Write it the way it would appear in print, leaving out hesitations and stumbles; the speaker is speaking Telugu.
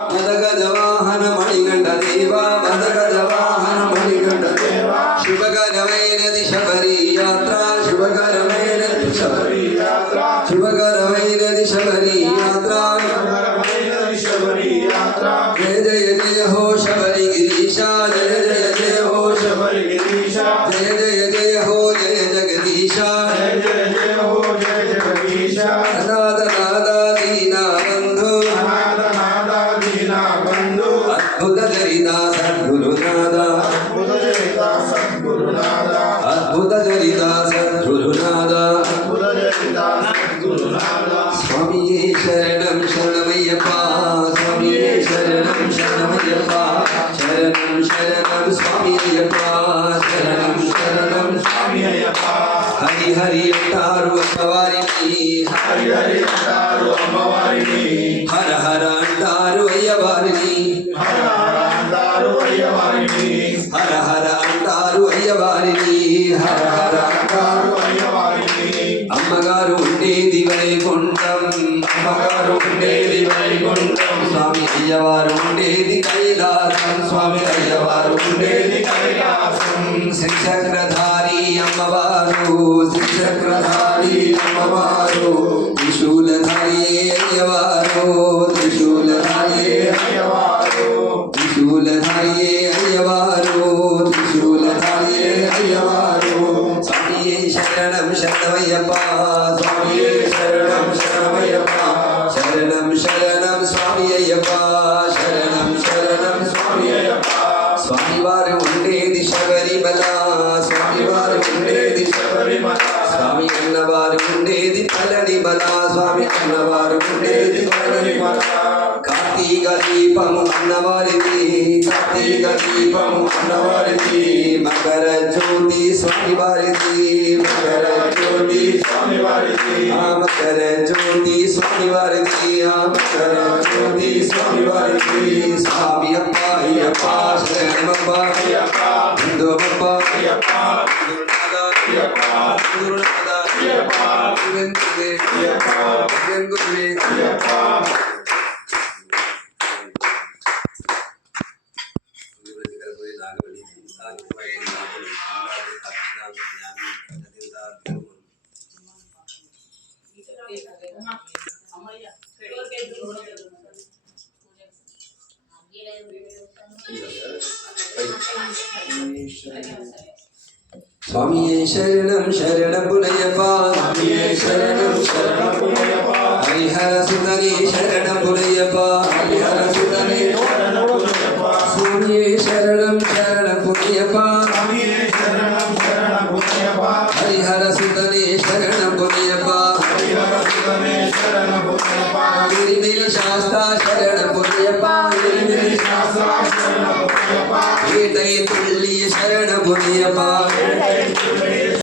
మదగజవాహన మణిగండ దేవా మదగజవాహన మణిగండ దేవా శుభకరమైనది శబరి యాత్ర శుభకరమైనది శబరి యాత్ర శుభకరమైనది శబరి యాత్ర జయ జయ జయ హో శబరి గిరీశ జయ జయ జయ హో శబరి గిరీశ జయ జయ జయ హో జయ జగదీశ జయ జయ జయ హో జయ జగదీశ అనాథ నాథ దీనా బంధు అద్భుత చరిత సద్గురునాథ అద్భుత చరిత సద్గురునాథ స్వామియే శరణం శరణమయ్యప్ప స్వామియే శరణం శరణమయ్యప్ప శరణం శరణం స్వామి అయ్యప్ప శరణం శరణం స్వామి అయ్యప్ప హరి హరి అంటారు అమ్మవారిని హరి హరి అంటారు అమ్మవారిని హర హర అంటారు అయ్యవారిని హర హర అంటారు అయ్యవారిని హర హర అంటారు అయ్యవారిని హర హర అంటారు అయ్యవారిని అమ్మగారు ఉండేది వైకుంఠం అమ్మగారు ఉండేది వైకుంఠం స్వామి అయ్యవారు ఉండేది కైలాసం స్వామి అయ్యవారు ఉండేది కైలాసం శ్రీచక్రధారి అమ్మవారు శ్రీచక్రధారి అమ్మవారు త్రిశూలధారి అయ్యవారు త్రిశూలధారి అయ్యవారు త్రిశూలధారి అయ్యవారు త్రిశూలధారి అయ్యవారు స్వామియే శరణం శరణమయ్యప్ప స్వామియే శరణం శరణమయ్యప్ప శరణం శరణం స్వామి అయ్యప్ప శరణం శరణం స్వామి అయ్యప్ప స్వామివారు ఉండేది శబరిమల స్వామివారు ఉండేది శబరిమల స్వామి అన్నవారు ఉండేది పళనిమల స్వామి అన్నవారు ఉండేది పళనిమల కార్తీక దీపము అన్నవారిది కార్తీక దీపము అన్నవారిది మకర జ్యోతి స్వామివారిది మకర జ్యోతి స్వామివారిది మకర జ్యోతి స్వామివారిది మకర జ్యోతి స్వామివారిది స్వామి అప్ప అయ్యప్ప శరణమప్ప అయ్యప్ప హిందూమప్ప అయ్యప్ప గురునాథ గురునాథ అయ్యప్ప గురువే అయ్యప్ప గురువే అయ్యప్ప స్వామియే శరణం శరణపునయ్యప్ప స్వామియే శరణం శరణపునయ్యప్ప హరిహర సుతనే శరణపునయ్యప్ప హరిహర సుతనే శరణపునయ్యప్ప స్వామియే శరణం శరణపునయ్యప్ప స్వామియే శరణం శరణపునయ్యప్ప హరిహర సుతనే శరణపునయ్యప్ప హరిహర సుతనే శరణపునయ్యప్ప గిరిమిల శాస్త్ర శరణపునయ్యప్ప గిరిమిల శాస్త్ర శరణపునయ్యప్ప ఏటై తుల్లి శరణపునయ్యప్ప